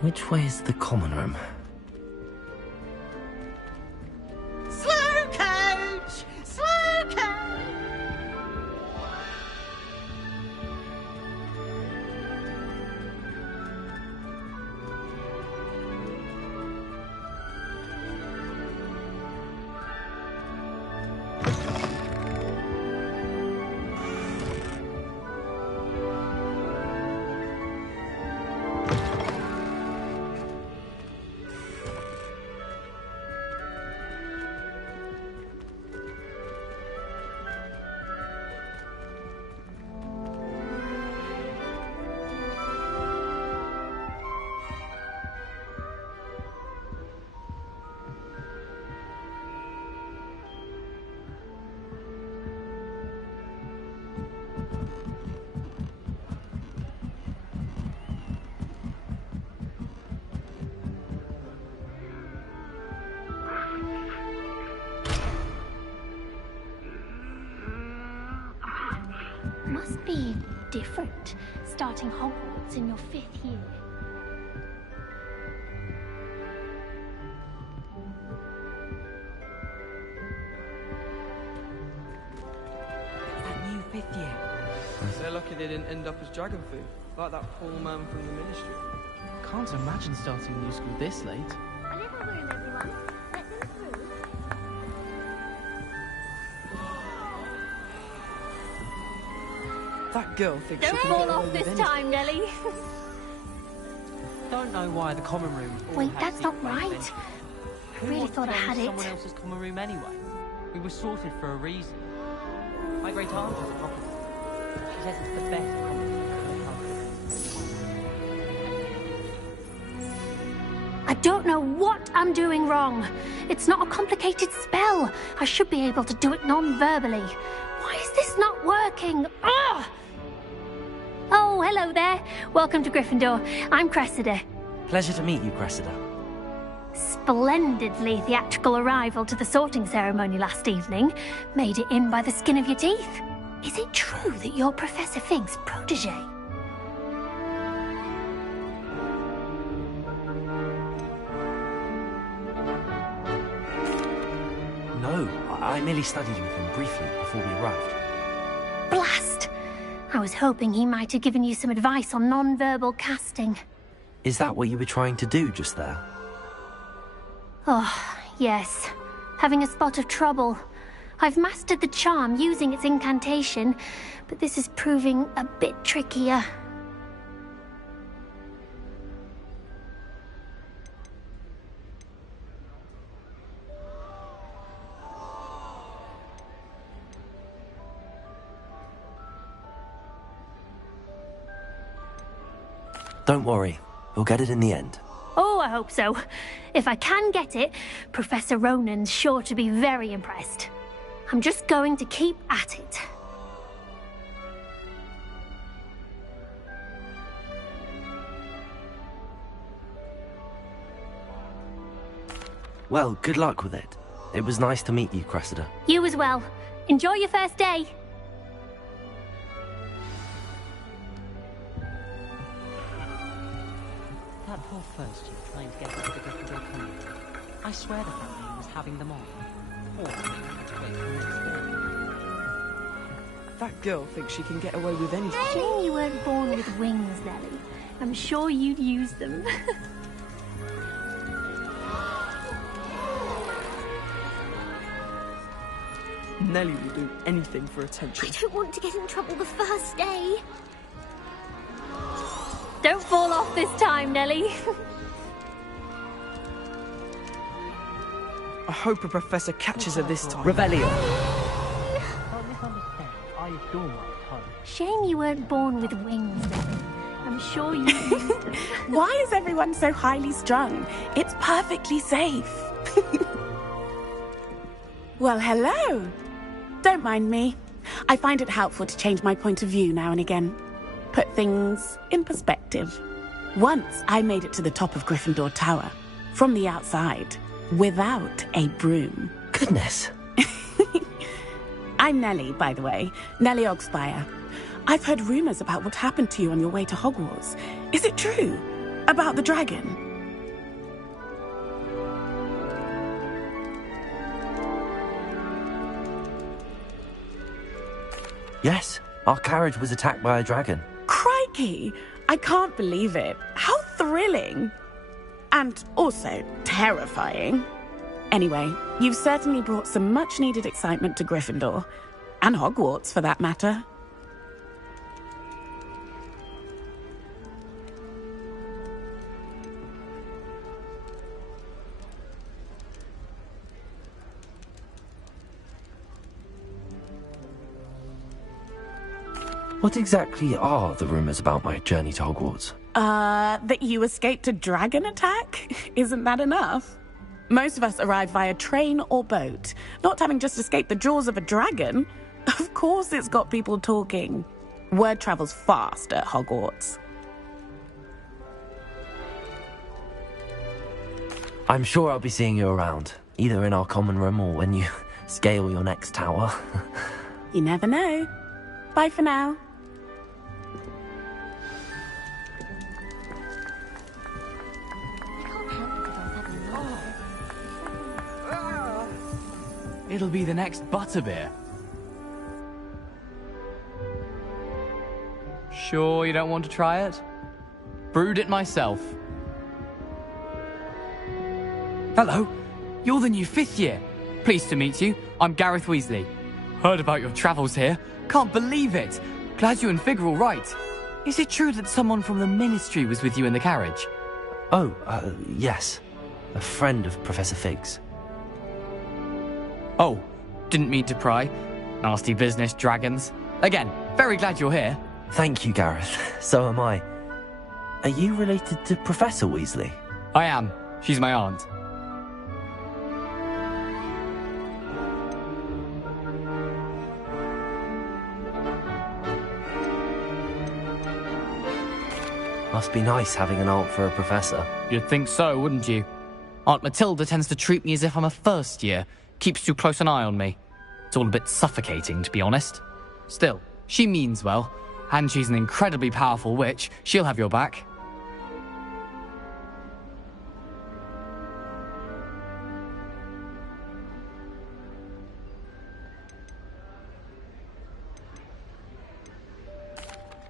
Which way is the common room? Slow coach! Slow coach! Must be different, starting Hogwarts in your 5th year. That new 5th year. They're lucky they didn't end up as dragon food, like that poor man from the ministry. Can't imagine starting a new school this late. A little room, everyone. Let them through. That girl thinks she Don't can fall get away off with this anything. time, Nelly. Don't know why the common room. Wait, that's not right. I really thought I had it. Someone else's common room anyway. We were sorted for a reason. My great aunt has a copy. She says it's the best common room in the country. I don't know what I'm doing wrong. It's not a complicated spell. I should be able to do it non-verbally. Why is this not working? Ugh! Oh, hello there. Welcome to Gryffindor. I'm Cressida. Pleasure to meet you, Cressida. Splendidly theatrical arrival to the sorting ceremony last evening. Made it in by the skin of your teeth. Is it true that you're Professor Fig's protege? No, I merely studied with him briefly before we arrived. Blast! I was hoping he might have given you some advice on non-verbal casting. Is that what you were trying to do just there? Oh, yes. Having a spot of trouble. I've mastered the charm using its incantation, but this is proving a bit trickier. Don't worry, we'll get it in the end. Oh, I hope so. If I can get it, Professor Ronan's sure to be very impressed. I'm just going to keep at it. Well, good luck with it. It was nice to meet you, Cressida. You as well. Enjoy your first day. That poor first year trying to get into the Gryffindor common room. I swear the family was having them on. Or they had to wait till next day. That girl thinks she can get away with anything. Shame you weren't born with wings, Nelly. I'm sure you'd use them. Nelly will do anything for I attention. don't want to get in trouble the first day. Don't fall off this time, Nelly. I hope a professor catches her this time. Revelio! Don't misunderstand. I adore my home. Shame you weren't born with wings, Nelly. I'm sure you'd use them. Why is everyone so highly strung? It's perfectly safe. Well, hello. Don't mind me. I find it helpful to change my point of view now and again. Put things in perspective. Once I made it to the top of Gryffindor Tower, from the outside, without a broom. Goodness! I'm Nellie, by the way. Nellie Ogspire. I've heard rumors about what happened to you on your way to Hogwarts. Is it true? About the dragon? Yes, our carriage was attacked by a dragon. Crikey! I can't believe it. How thrilling! And also terrifying. Anyway, you've certainly brought some much-needed excitement to Gryffindor. And Hogwarts, for that matter. What exactly are the rumours about my journey to Hogwarts? That you escaped a dragon attack? Isn't that enough? Most of us arrive via train or boat, not having just escaped the jaws of a dragon. Of course it's got people talking. Word travels fast at Hogwarts. I'm sure I'll be seeing you around, either in our common room or when you scale your next tower. You never know. Bye for now. It'll be the next butterbeer. Sure you don't want to try it? Brewed it myself. Hello, you're the new 5th year. Pleased to meet you. I'm Gareth Weasley. Heard about your travels here. Can't believe it. Glad you and Fig are all right. Is it true that someone from the Ministry was with you in the carriage? Oh, yes. A friend of Professor Fig's. Oh, didn't mean to pry. Nasty business, dragons. Again, very glad you're here. Thank you, Gareth. So am I. Are you related to Professor Weasley? I am. She's my aunt. Must be nice having an aunt for a professor. You'd think so, wouldn't you? Aunt Matilda tends to treat me as if I'm a first year. Keeps too close an eye on me. It's all a bit suffocating, to be honest. Still, she means well, and she's an incredibly powerful witch. She'll have your back.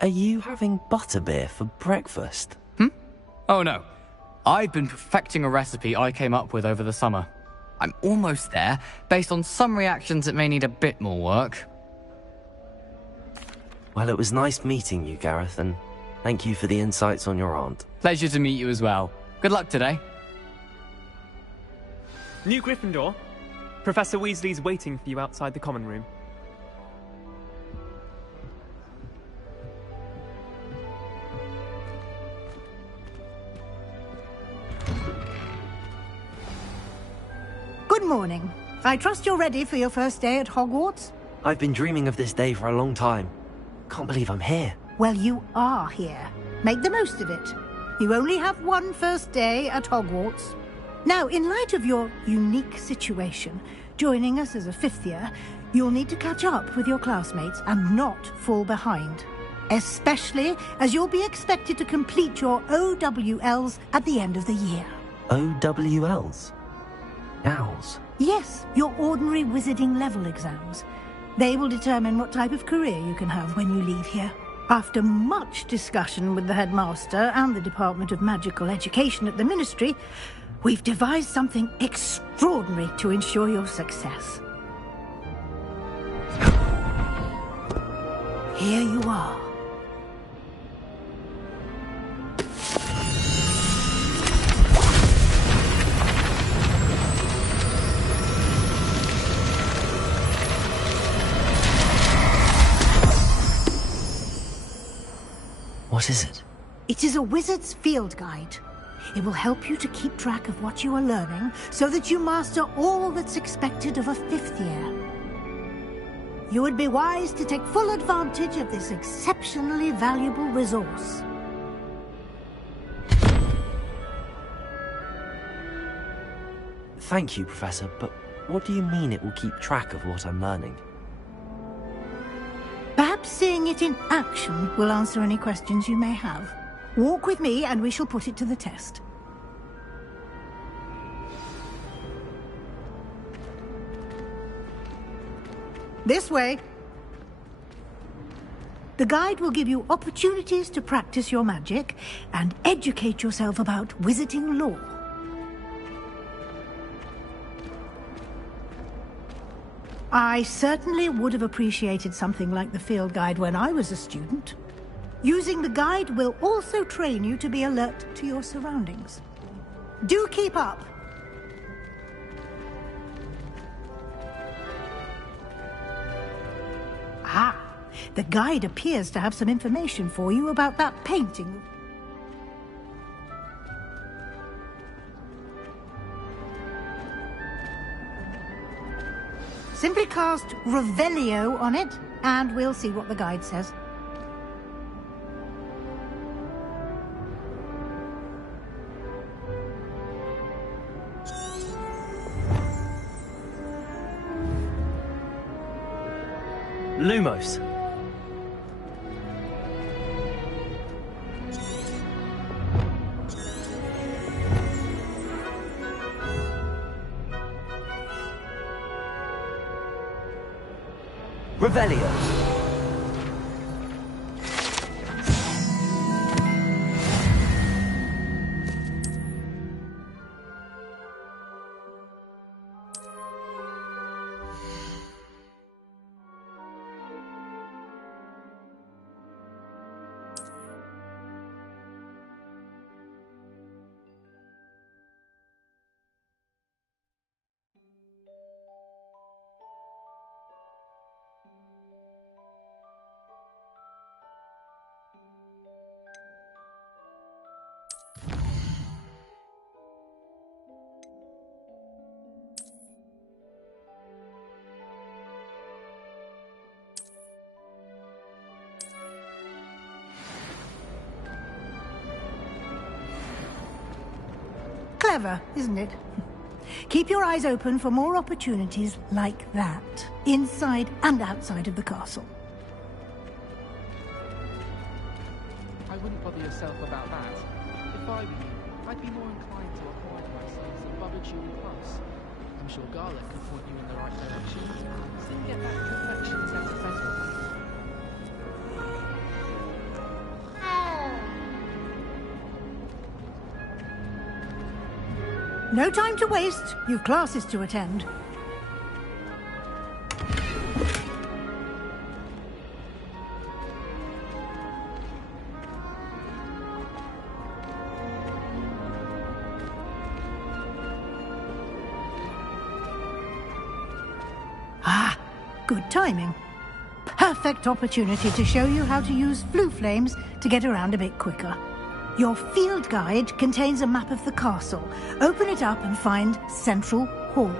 Are you having butterbeer for breakfast? Oh no. I've been perfecting a recipe I came up with over the summer. I'm almost there. Based on some reactions, it may need a bit more work. Well, it was nice meeting you, Gareth, and thank you for the insights on your aunt. Pleasure to meet you as well. Good luck today. New Gryffindor. Professor Weasley's waiting for you outside the common room. Good morning. I trust you're ready for your first day at Hogwarts? I've been dreaming of this day for a long time. Can't believe I'm here. Well, you are here. Make the most of it. You only have one first day at Hogwarts. Now, in light of your unique situation, joining us as a 5th year, you'll need to catch up with your classmates and not fall behind. Especially as you'll be expected to complete your OWLs at the end of the year. OWLs? Owls? Yes, your ordinary wizarding level exams. They will determine what type of career you can have when you leave here. After much discussion with the headmaster and the Department of Magical Education at the Ministry, we've devised something extraordinary to ensure your success. Here you are. What is it? It is a wizard's field guide. It will help you to keep track of what you are learning so that you master all that's expected of a 5th year. You would be wise to take full advantage of this exceptionally valuable resource. Thank you, Professor, but what do you mean it will keep track of what I'm learning? Perhaps seeing it in action will answer any questions you may have. Walk with me and we shall put it to the test. This way. The guide will give you opportunities to practice your magic and educate yourself about wizarding lore. I certainly would have appreciated something like the field guide when I was a student. Using the guide will also train you to be alert to your surroundings. Do keep up! Ah, the guide appears to have some information for you about that painting. Simply cast Revelio on it, and we'll see what the guide says. Lumos. Revelio. Clever, isn't it? Keep your eyes open for more opportunities like that, inside and outside of the castle. I wouldn't bother yourself about that. If I were you, I'd be more inclined to apply myself above a dual plus. I'm sure Garlic could point you in the right direction, so you get that perfection sentimental. No time to waste. You've classes to attend. Ah, good timing. Perfect opportunity to show you how to use flue flames to get around a bit quicker. Your field guide contains a map of the castle. Open it up and find Central Hall.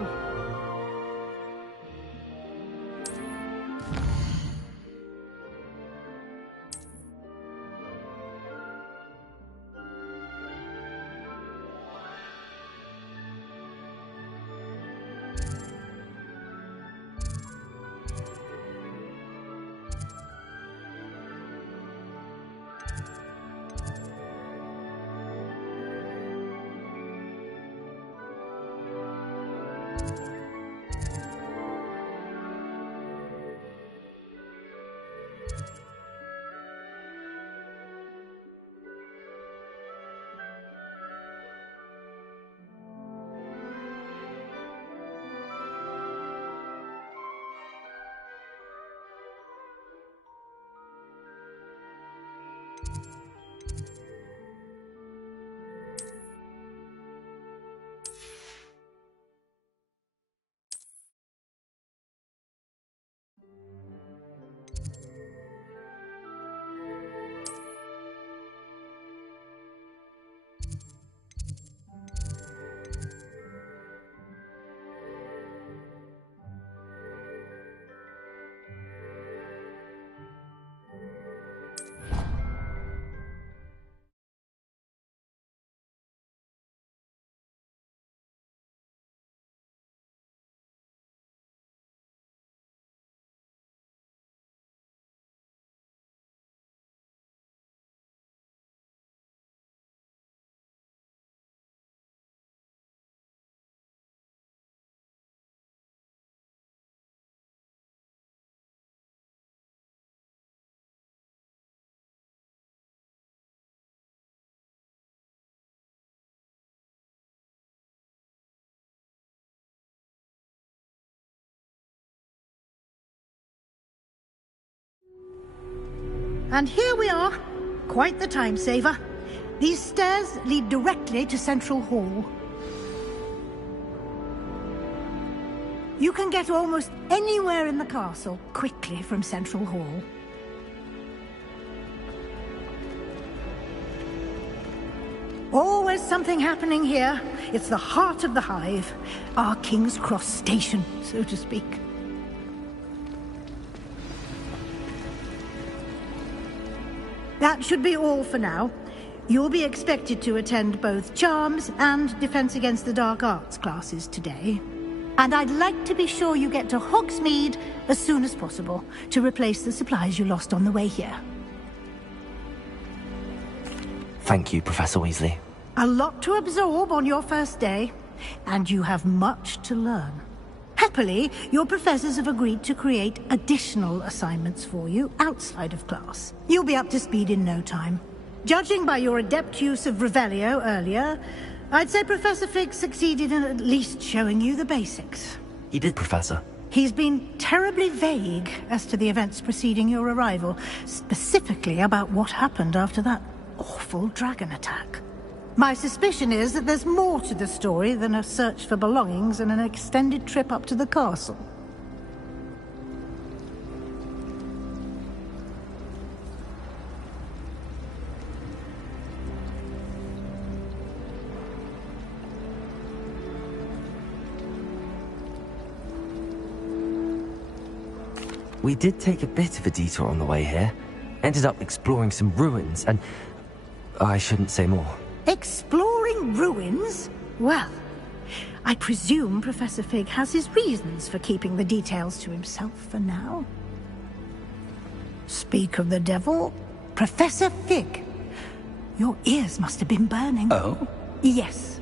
And here we are. Quite the time saver. These stairs lead directly to Central Hall. You can get almost anywhere in the castle quickly from Central Hall. Always something happening here. It's the heart of the hive. Our King's Cross station, so to speak. That should be all for now. You'll be expected to attend both Charms and Defense Against the Dark Arts classes today. And I'd like to be sure you get to Hogsmeade as soon as possible to replace the supplies you lost on the way here. Thank you, Professor Weasley. A lot to absorb on your first day, and you have much to learn. Happily, your professors have agreed to create additional assignments for you outside of class. You'll be up to speed in no time. Judging by your adept use of Revelio earlier, I'd say Professor Fig succeeded in at least showing you the basics. He did, Professor. He's been terribly vague as to the events preceding your arrival, specifically about what happened after that awful dragon attack. My suspicion is that there's more to the story than a search for belongings and an extended trip up to the castle. We did take a bit of a detour on the way here. Ended up exploring some ruins, and I shouldn't say more. Exploring ruins? Well, I presume Professor Fig has his reasons for keeping the details to himself for now. Speak of the devil, Professor Fig. Your ears must have been burning. Oh? Yes.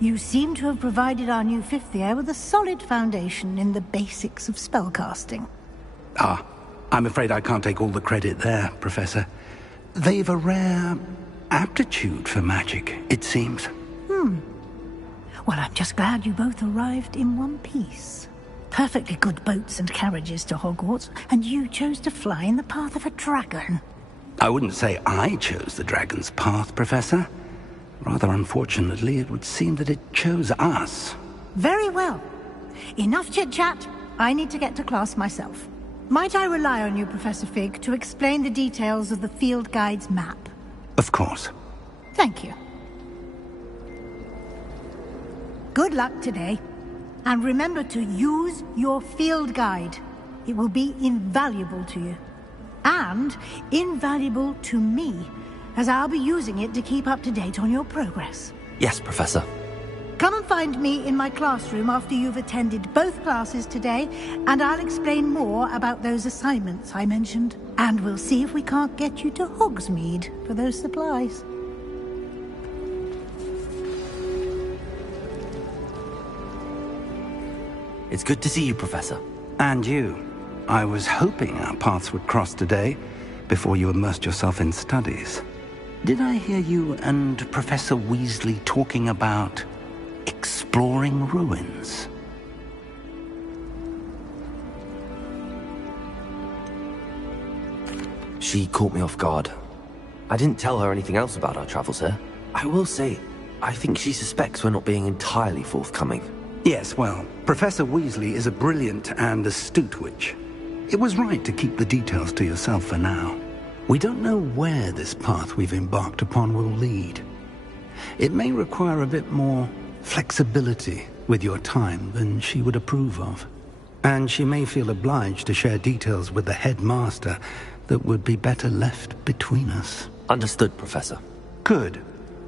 You seem to have provided our new fifth year with a solid foundation in the basics of spellcasting. Ah, I'm afraid I can't take all the credit there, Professor. They've a rare aptitude for magic, it seems. Well, I'm just glad you both arrived in one piece. Perfectly good boats and carriages to Hogwarts, and you chose to fly in the path of a dragon. I wouldn't say I chose the dragon's path, Professor. Rather unfortunately, it would seem that it chose us. Very well. Enough chit-chat. I need to get to class myself. Might I rely on you, Professor Fig, to explain the details of the field guide's map? Of course. Thank you. Good luck today. And remember to use your field guide. It will be invaluable to you. And invaluable to me, as I'll be using it to keep up to date on your progress. Yes, Professor. Come and find me in my classroom after you've attended both classes today, and I'll explain more about those assignments I mentioned. And we'll see if we can't get you to Hogsmeade for those supplies. It's good to see you, Professor. And you. I was hoping our paths would cross today, before you immersed yourself in studies. Did I hear you and Professor Weasley talking about exploring ruins? She caught me off guard. I didn't tell her anything else about our travels here. I will say, I think she suspects we're not being entirely forthcoming. Yes, well, Professor Weasley is a brilliant and astute witch. It was right to keep the details to yourself for now. We don't know where this path we've embarked upon will lead. It may require a bit more flexibility with your time than she would approve of. And she may feel obliged to share details with the headmaster that would be better left between us. Understood, Professor. Good.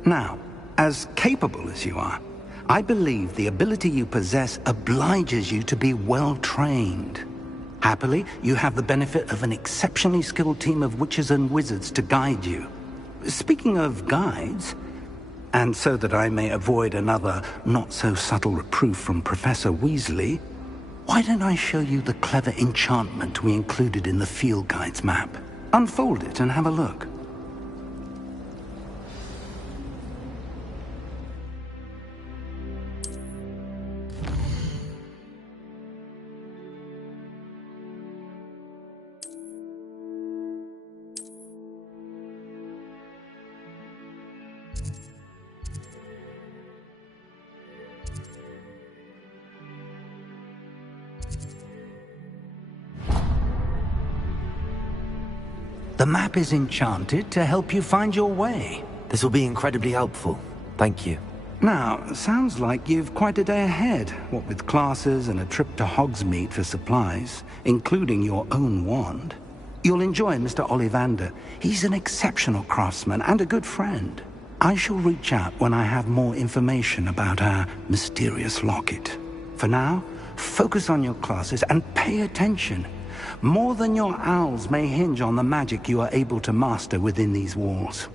Now, as capable as you are, I believe the ability you possess obliges you to be well-trained. Happily, you have the benefit of an exceptionally skilled team of witches and wizards to guide you. Speaking of guides, and so that I may avoid another not-so-subtle reproof from Professor Weasley, why don't I show you the clever enchantment we included in the field guide's map? Unfold it and have a look. The map is enchanted to help you find your way. This will be incredibly helpful. Thank you. Now, sounds like you've quite a day ahead, what with classes and a trip to Hogsmeade for supplies, including your own wand. You'll enjoy Mr. Ollivander. He's an exceptional craftsman and a good friend. I shall reach out when I have more information about our mysterious locket. For now, focus on your classes and pay attention. More than your owls may hinge on the magic you are able to master within these walls.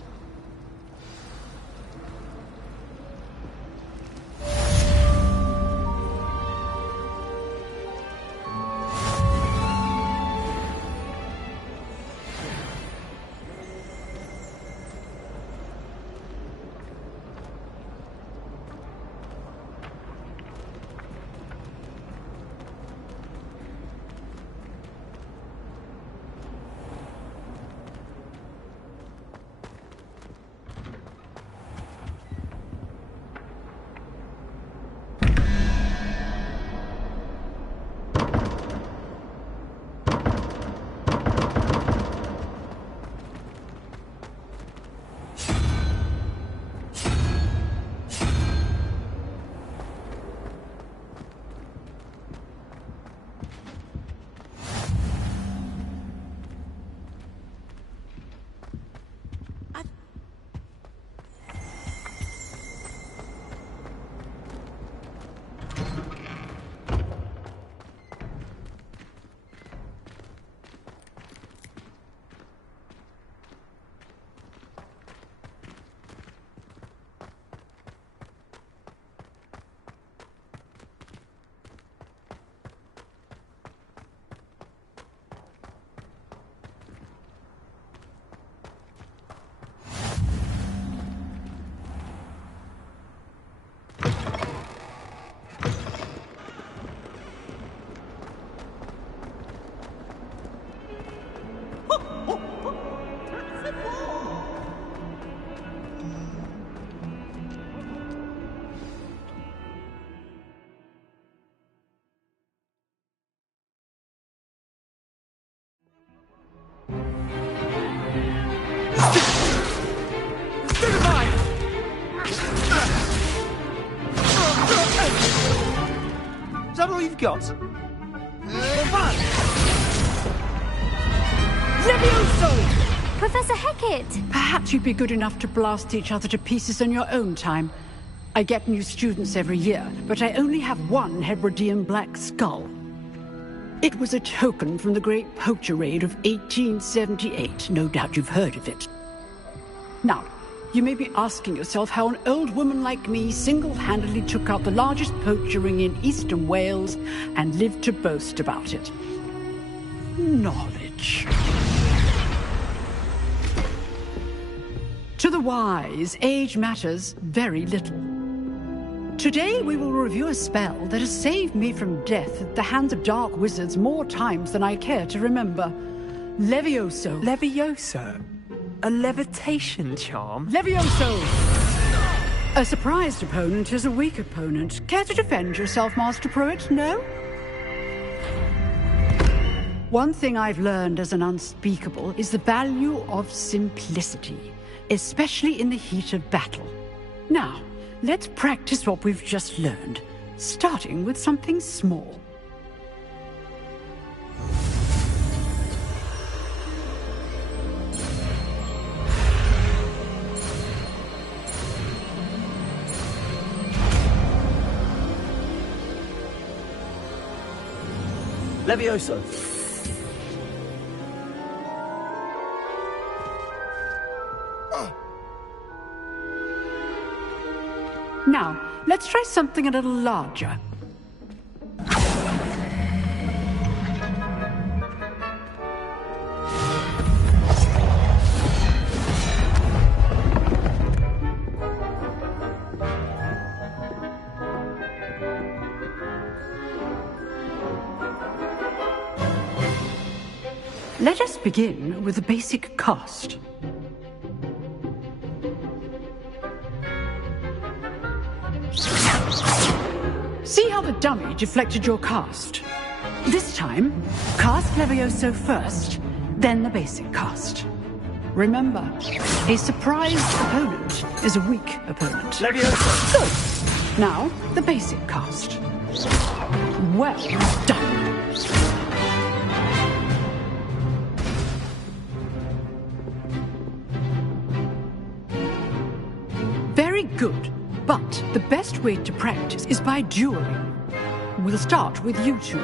Is that all you've got? Levioso! Professor Hecat! Perhaps you'd be good enough to blast each other to pieces in your own time. I get new students every year, but I only have one Hebridean black skull. It was a token from the Great Poacher Raid of 1878. No doubt you've heard of it. Now, you may be asking yourself how an old woman like me single-handedly took out the largest poacher ring in eastern Wales and lived to boast about it. Knowledge. To the wise, age matters very little. Today we will review a spell that has saved me from death at the hands of dark wizards more times than I care to remember. Levioso. Levioso? A levitation charm? Levioso! A surprised opponent is a weak opponent. Care to defend yourself, Master Pruitt? No? One thing I've learned as an unspeakable is the value of simplicity, especially in the heat of battle. Now, let's practice what we've just learned, starting with something small. Levioso. Now, let's try something a little larger. Let us begin with the basic cast. See how the dummy deflected your cast? This time, cast Levioso first, then the basic cast. Remember, a surprised opponent is a weak opponent. Good. Now, the basic cast. Well done. Very good, but the best way to practice is by dueling. We'll start with you two.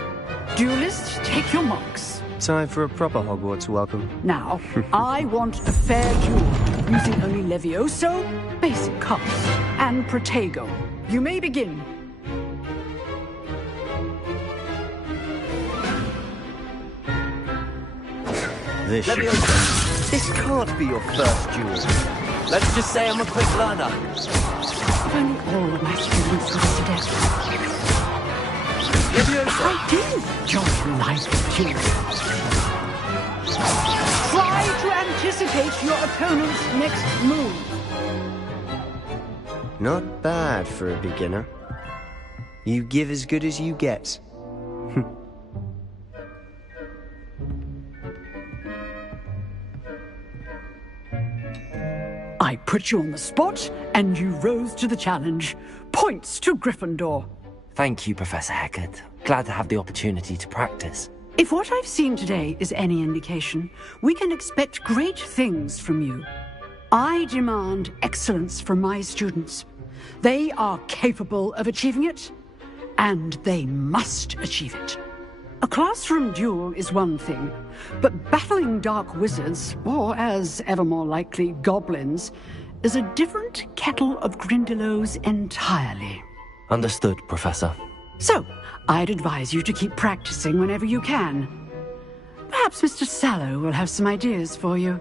Duelists, take your marks. Time for a proper Hogwarts welcome. Now, I want a fair duel, using only Levioso, basic cast, and Protego. You may begin. This can't be your first duel. Let's just say I'm a quick learner. If only all of my students were to death. I do enjoy life duels. Try to anticipate your opponent's next move. Not bad for a beginner. You give as good as you get. I put you on the spot, and you rose to the challenge. Points to Gryffindor. Thank you, Professor Hecat. Glad to have the opportunity to practice. If what I've seen today is any indication, we can expect great things from you. I demand excellence from my students. They are capable of achieving it, and they must achieve it. A classroom duel is one thing, but battling dark wizards, or as ever more likely, goblins, is a different kettle of Grindylows entirely. Understood, Professor. So, I'd advise you to keep practicing whenever you can. Perhaps Mr. Sallow will have some ideas for you.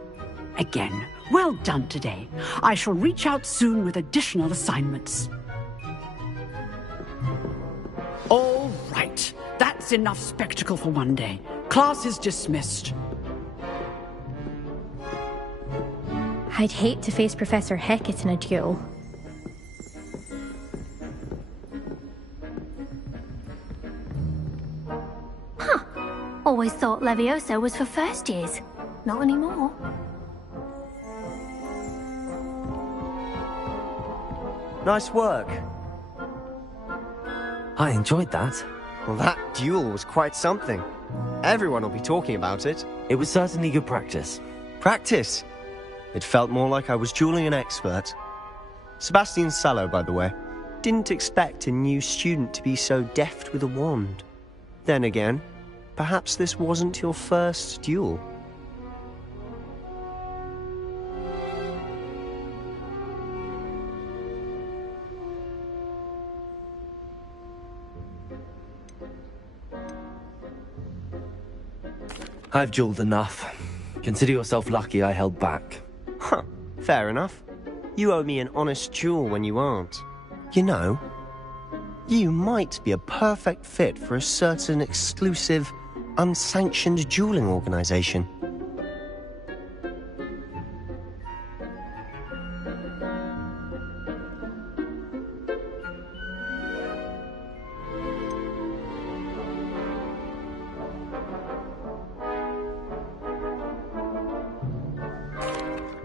Again, well done today. I shall reach out soon with additional assignments. All right. That's enough spectacle for one day. Class is dismissed. I'd hate to face Professor Hecat in a duel. Huh. Always thought Levioso was for first years. Not anymore. Nice work. I enjoyed that. Well, that duel was quite something. Everyone will be talking about it. It was certainly good practice. Practice? It felt more like I was dueling an expert. Sebastian Sallow, by the way. Didn't expect a new student to be so deft with a wand. Then again, perhaps this wasn't your first duel. I've dueled enough. Consider yourself lucky I held back. Huh, fair enough. You owe me an honest duel when you aren't. You know, you might be a perfect fit for a certain exclusive, unsanctioned dueling organization.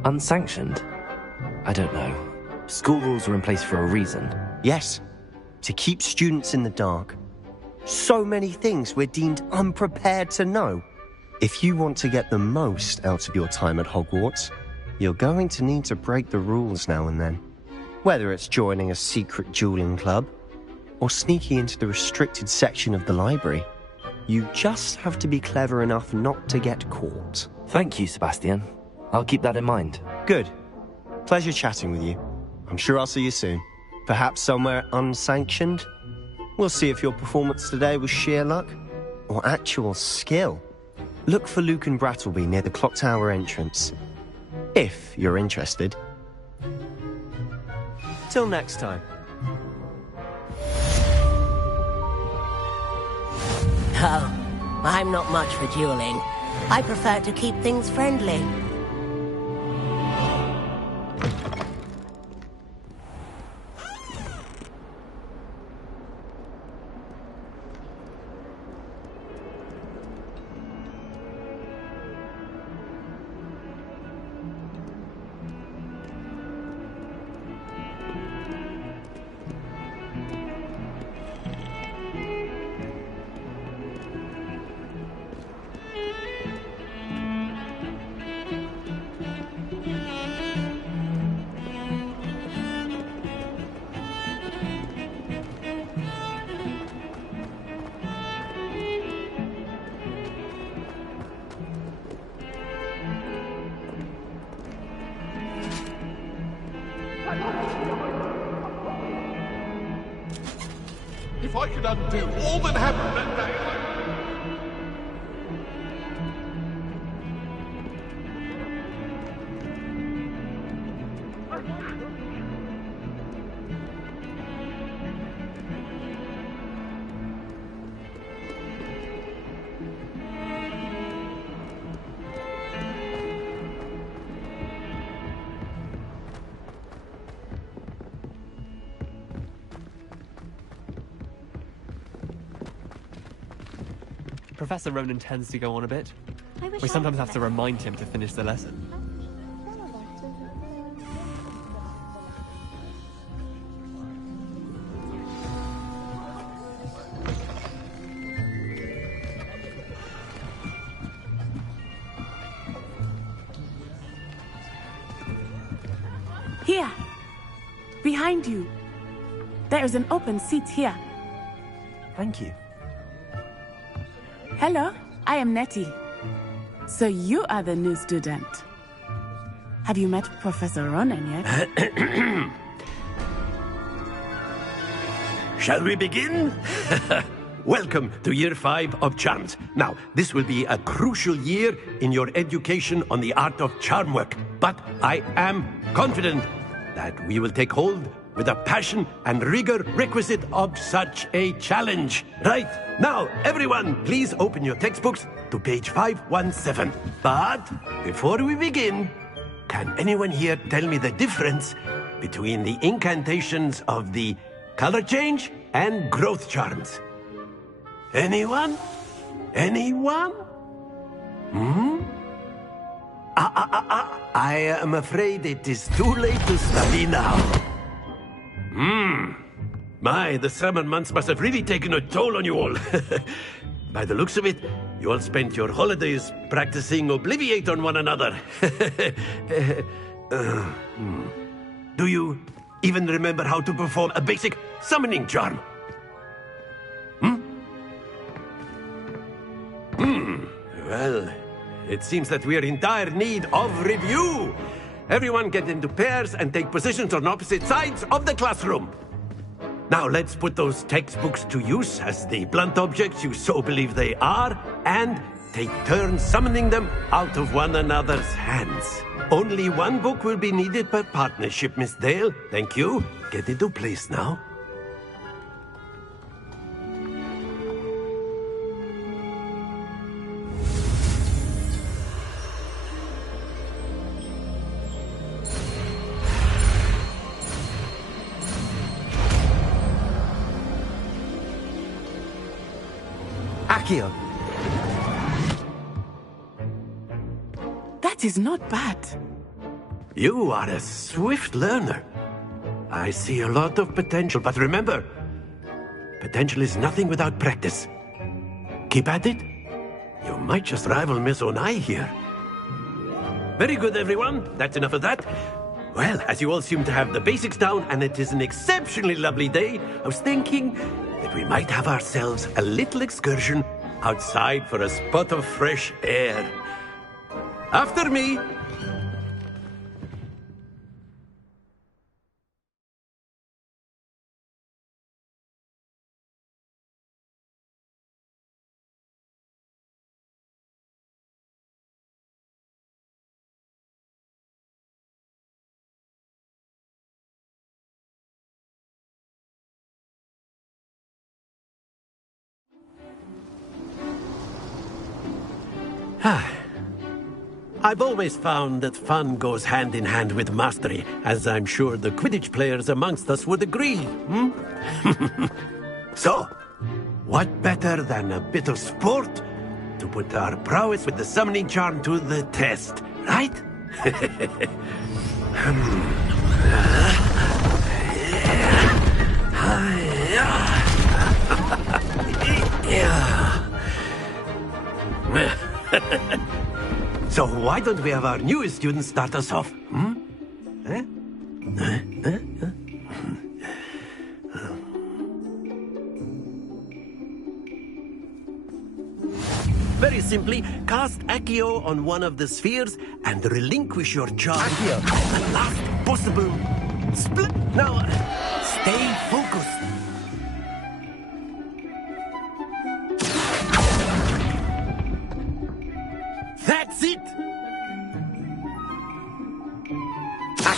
Unsanctioned? I don't know. School rules are in place for a reason. Yes, to keep students in the dark. So many things we're deemed unprepared to know. If you want to get the most out of your time at Hogwarts, you're going to need to break the rules now and then. Whether it's joining a secret dueling club, or sneaking into the restricted section of the library, you just have to be clever enough not to get caught. Thank you, Sebastian. I'll keep that in mind. Good. Pleasure chatting with you. I'm sure I'll see you soon. Perhaps somewhere unsanctioned? We'll see if your performance today was sheer luck or actual skill. Look for Luke and Brattleby near the clock tower entrance, if you're interested. Till next time. Oh, I'm not much for dueling. I prefer to keep things friendly. If I could undo all that happened that day... Professor Ronan tends to go on a bit. We sometimes have to remind him to finish the lesson. Here. Behind you. There is an open seat here. Thank you. Hello, I am Nettie. So you are the new student. Have you met Professor Ronan yet? Shall we begin? Welcome to Year 5 of Charms. Now, this will be a crucial year in your education on the art of charm work. But I am confident that we will take hold with the passion and rigor requisite of such a challenge. Right, now, everyone, please open your textbooks to page 517. But before we begin, can anyone here tell me the difference between the incantations of the color change and growth charms? Anyone? Anyone? I am afraid it is too late to study now. My, the summer months must have really taken a toll on you all. By the looks of it, you all spent your holidays practicing Obliviate on one another. Do you even remember how to perform a basic summoning charm? Well, it seems that we are in dire need of review. Everyone get into pairs and take positions on opposite sides of the classroom. Now let's put those textbooks to use as the blunt objects you so believe they are, and take turns summoning them out of one another's hands. Only one book will be needed per partnership, Miss Dale. Thank you. Get into place now. Accio. That is not bad. You are a swift learner. I see a lot of potential, but remember, potential is nothing without practice. Keep at it. You might just rival Miss Onai here. Very good, everyone. That's enough of that. Well, as you all seem to have the basics down, and it is an exceptionally lovely day, I was thinking that we might have ourselves a little excursion outside for a spot of fresh air. After me. I've always found that fun goes hand in hand with mastery, as I'm sure the Quidditch players amongst us would agree. So, what better than a bit of sport to put our prowess with the summoning charm to the test, right? So why don't we have our newest students start us off? Very simply, cast Accio on one of the spheres and relinquish your charge at the last possible split. Now, stay focused.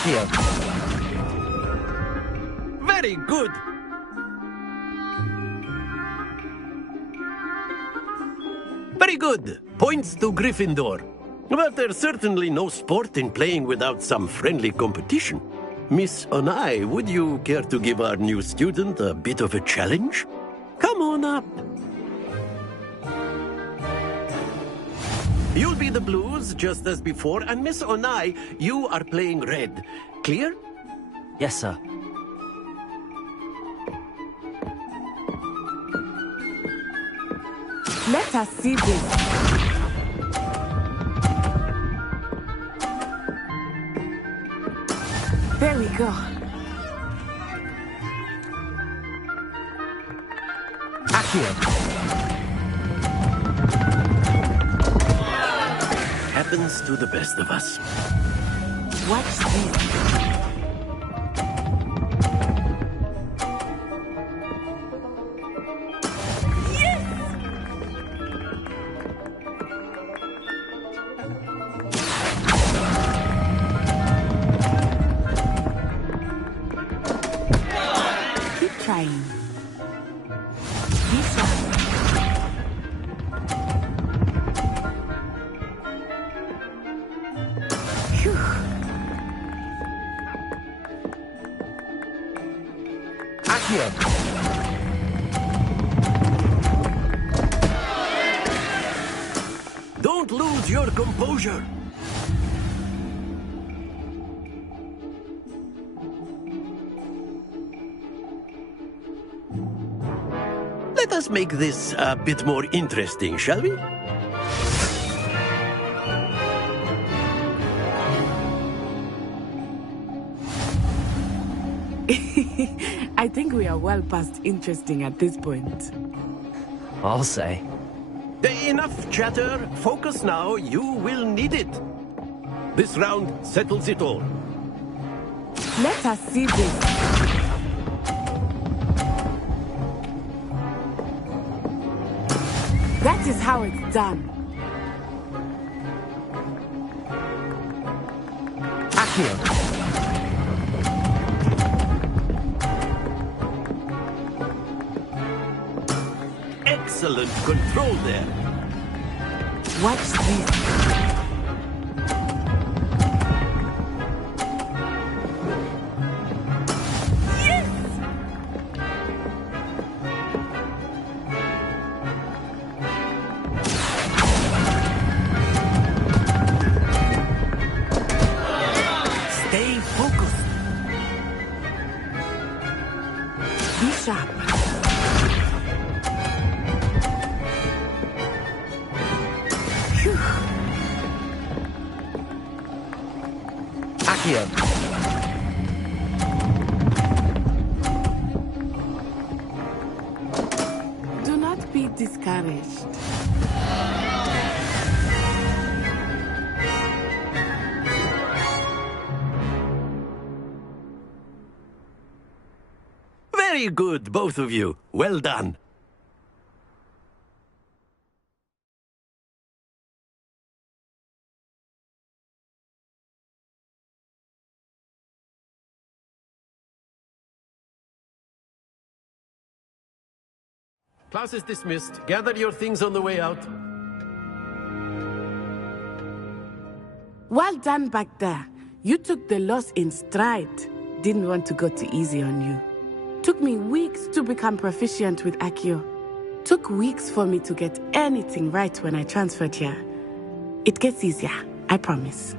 Accio. Very good. Very good. Points to Gryffindor. But there's certainly no sport in playing without some friendly competition. Miss Onai, would you care to give our new student a bit of a challenge? Come on up. You'll be the blues, just as before, and Miss Onai, you are playing red. Clear? Yes, sir. Let us see this. There we go. Accio. Happens to the best of us. Watch this. Trying. This one. Phew. Accio. Don't lose your composure. Let us make this a bit more interesting, shall we? I think we are well past interesting at this point. I'll say. Enough chatter. Focus now. You will need it. This round settles it all. Let us see this. That is how it's done. Accio. Excellent control there. Watch this. Stay focused. Be sharp. Phew. Accio. Do not be discouraged. Very good, both of you. Well done. Class is dismissed. Gather your things on the way out. Well done back there. You took the loss in stride. Didn't want to go too easy on you. Took me weeks to become proficient with Accio. Took weeks for me to get anything right when I transferred here. It gets easier, I promise.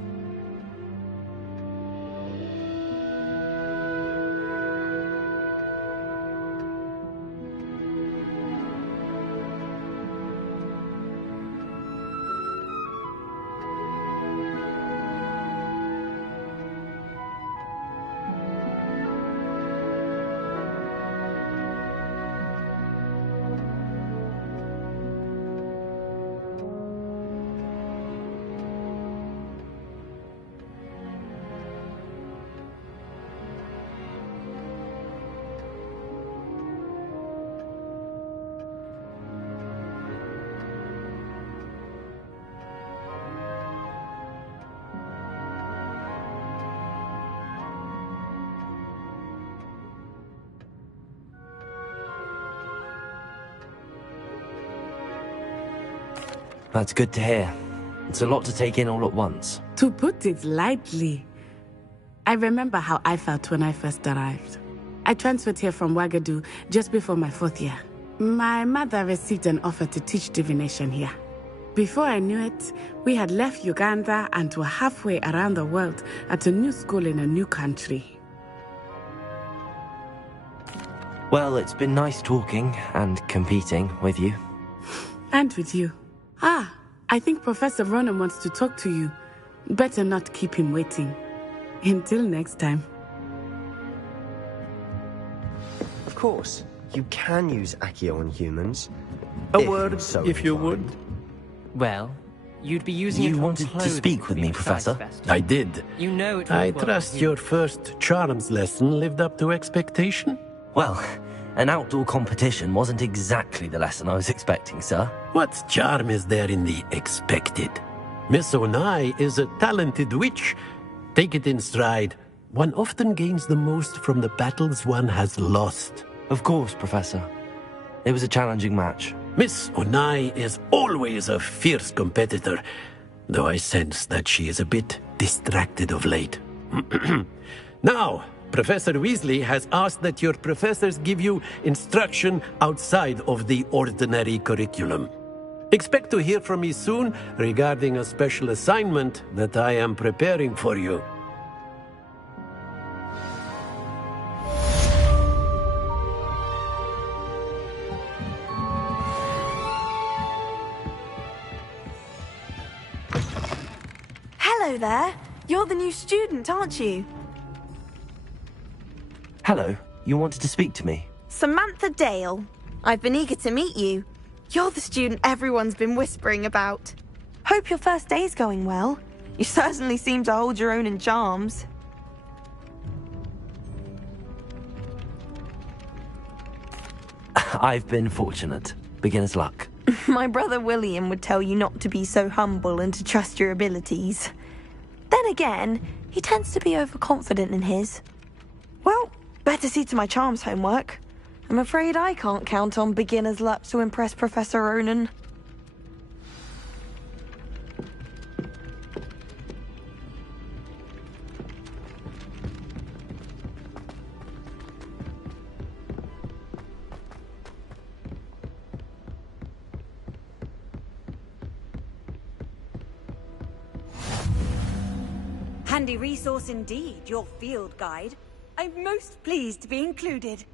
That's good to hear. It's a lot to take in all at once. To put it lightly, I remember how I felt when I first arrived. I transferred here from Wagadu just before my 4th year. My mother received an offer to teach divination here. Before I knew it, we had left Uganda and were halfway around the world at a new school in a new country. Well, it's been nice talking and competing with you. And with you. I think Professor Ronan wants to talk to you. Better not keep him waiting. Until next time. Of course, you can use Accio on humans. A word, if you would. Well, you'd be using it You on wanted to clothing speak with me, precisely. Professor? I did. You know it I would work trust with your first charms lesson lived up to expectation. Well, an outdoor competition wasn't exactly the lesson I was expecting, sir. What charm is there in the expected? Miss Onai is a talented witch. Take it in stride. One often gains the most from the battles one has lost. Of course, Professor. It was a challenging match. Miss Onai is always a fierce competitor, though I sense that she is a bit distracted of late. Now, Professor Weasley has asked that your professors give you instruction outside of the ordinary curriculum. Expect to hear from me soon regarding a special assignment that I am preparing for you. Hello there. You're the new student, aren't you? Hello. You wanted to speak to me? Samantha Dale. I've been eager to meet you. You're the student everyone's been whispering about. Hope your first day's going well. You certainly seem to hold your own in charms. I've been fortunate. Beginner's luck. My brother William would tell you not to be so humble and to trust your abilities. Then again, he tends to be overconfident in his. Well, better see to my charms homework. I'm afraid I can't count on beginner's luck to impress Professor Ronan. Handy resource indeed, your field guide. I'm most pleased to be included.